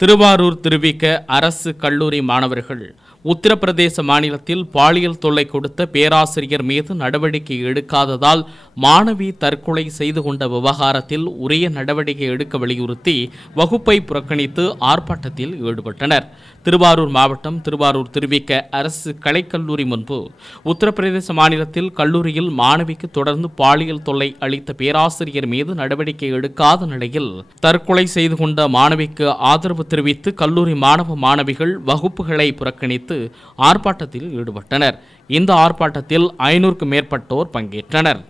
திருவாரூர் திருவிக அரசு கல்லூரி மாணவர்கள் உத்தரப்பிரதேச மாநிலத்தில் பாலியல் தொல்லை கொடுத்த பேராசிரியர் மீது நடவடிக்கை எடுக்காததால் மாணவி தற்கொலை செய்து கொண்ட விவகாரத்தில் உரிய நடவடிக்கை எடுக்க வலியுறுத்தி வகுப்பை புறக்கணித்து ஆர்ப்பாட்டத்தில் ஈடுபட்டனர். திருவாரூர் மாவட்டம் திருவாரூர் திருவிக அரசு கலைக்கல்லூரி முன்பு உத்தரப்பிரதேச மாநிலத்தில் கல்லூரியில் மாணவிக்கு தொடர்ந்து பாலியல் தொல்லை அளித்த பேராசிரியர் மீது நடவடிக்கை எடுக்காத நிலையில் தற்கொலை செய்து கொண்ட மாணவிக்கு ஆதரவு தெரிவித்து கல்லூரி மாணவ மாணவிகள் வகுப்புகளை புறக்கணித்து ஆர்ப்பாட்டத்தில் ஈடுபட்டனர். இந்த ஆர்ப்பாட்டத்தில் 500க்கும் மேற்பட்டோர் பங்கேற்றனர்.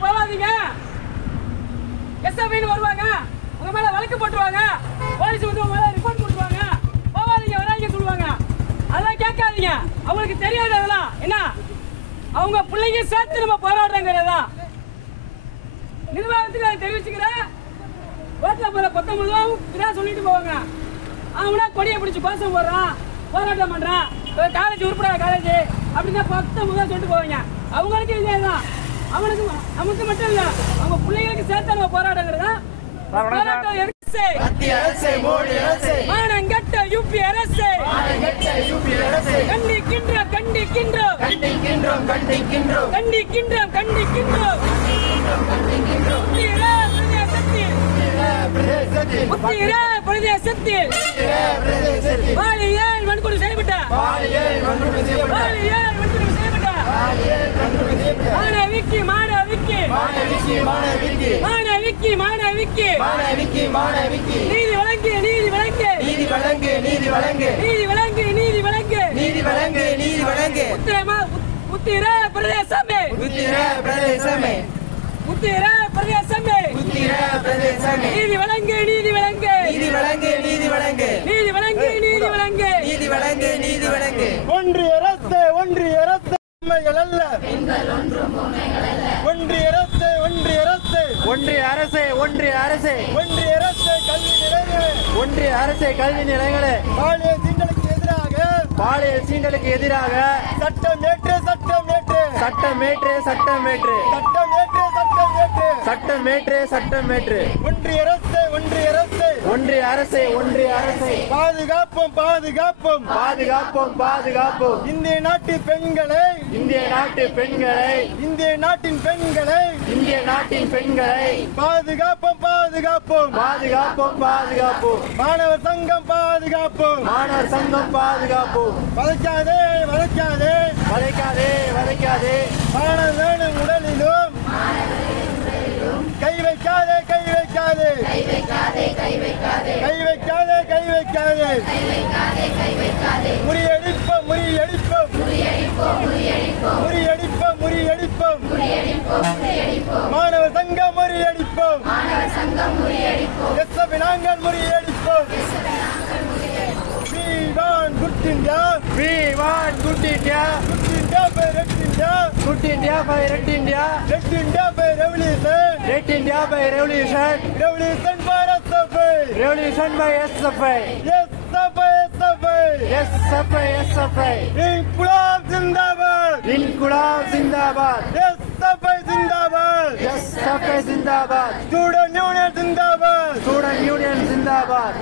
போவாதீங்க, எஸ்எஃப்ஐன்னு வருவாங்க, உங்க மேல வழக்கு போட்டுருவாங்க, போலீஸ் வந்து உங்க மேல ரிப்போர்ட் கொடுத்துருவாங்க, போவாதீங்க வராங்க சொல்லுவாங்க. அதெல்லாம் கேட்காதீங்க, அவங்களுக்கு தெரியாது. அதெல்லாம் என்ன அவங்க பிள்ளைங்க சேர்த்து நம்ம போராடுறோங்கிறதா நிர்வாகத்துக்கு அதை தெரிவிச்சுக்கிறேன். ரோட்ல போற 19 சொல்லிட்டு போவாங்க. அவனா கொடியை பிடிச்சி கோஷம் போடுறான், போராட்டம் பண்றான், காலேஜ் உருப்படாத காலேஜ் அப்படின்னா 19 சொல்லிட்டு போவாங்க. அவங்களுக்கு இதேதான், நமக்கு மட்டும் இல்ல, அவங்க பிள்ளைங்களுக்கு சேர்த்து நம்ம போராடுங்கிறதா. மானங்கெட்ட யூபி அரசு கண்டிக்கின்றோம் கண்டிக்கின்றோம் கண்டிக்கின்றோம் கண்டிக்கின்றோம் கண்டிக்கின்றோம். பிரதேசத்தில் பாலியல் வன்கொடுமை செய்யப்பட்ட மாணவிக்கு மாணவிக்கு மாணவிக்கு மாணவிக்கு நீதி வழங்கு நீதி வழங்கு நீதி வழங்கு நீதி வழங்கு நீதி வழங்கு நீதி வழங்கு நீதி வழங்கு நீதி வழங்கு. உத்திர பிரதேசமே உத்திர பிரதேசமே உத்திர பிரதேசமே உத்திர பிரதேசமே நீதி வழங்கு நீதி வழங்கு நீதி வழங்கு நீதி வழங்கு நீதி வழங்கு நீதி வழங்கு நீதி வழங்கு நீதி வழங்கு. ஒன்றிய அரசு ஒன்றிய அரசு அல்ல, ஒன்றிய அரசு ஒன்றிய அரசு ஒன்றிய அரசு ஒன்றிய அரசு ஒன்றிய அரசு கல்வி நிலையங்களே ஒன்றிய அரசு கல்வி நிலையங்களே பாலியல் சீண்டலுக்கு எதிராக பாலியல் சீண்டலுக்கு எதிராக சட்டம் ஏற்று சட்டம் ஏற்று சட்டம் ஏற்று சட்டம் ஏற்று சட்டம் ஏற்று சட்டம் ஏற்று சட்டம் ஏற்று சட்டம் ஏற்று. ஒன்றிய அரசு ஒன்றிய அரசு ஒன்றிய அரசு ஒன்றிய அரசு பாதுகாப்போம் பாதுகாப்போம் பாதுகாப்போம் பாதுகாப்போம். இந்திய நாட்டு பெண்களை இந்திய நாட்டு பெண்களை இந்திய நாட்டின் பெண்களை இந்திய நாட்டின் பெண்களை பாதுகாப்போம் பாதுகாப்போம் பாதுகாப்போம் பாதுகாப்போம். மாணவர் சங்கம் பாதுகாப்போம் மாணவர் சங்கம் பாதுகாப்போம். வளைக்காதே வளைக்காதே வளைக்காதே வளைக்காதே. மாணவர்களின் உடலிலும் கை வைக்காதே கை வைக்காதே கை வைக்காதே கை வைக்காதே கை வைக்காதே கை வைக்காதே கை வைக்காதே. முறியடிப்போம் முறியடிப்போம் முறியடிப்போம் முறியடிப்போம் முறியடிப்போம் முறியடிப்போம். மாணவர் சங்கம் முறியடிப்போம் மாணவர் சங்கம் முறியடிப்போம். எஸ்எஃப்ஐ நாங்கள் முறியடிப்போம். We want good India. We want good India. Good India by Red India. Good India by Red India. Red India by revolution. Red India by revolution. Revolution by SFI. Revolution by SFI. SFI SFI. SFI SFI. Inqilab Zindabad. Inqilab Zindabad. SFI Zindabad. SFI Zindabad. Student Union Zindabad. Student Union Zindabad.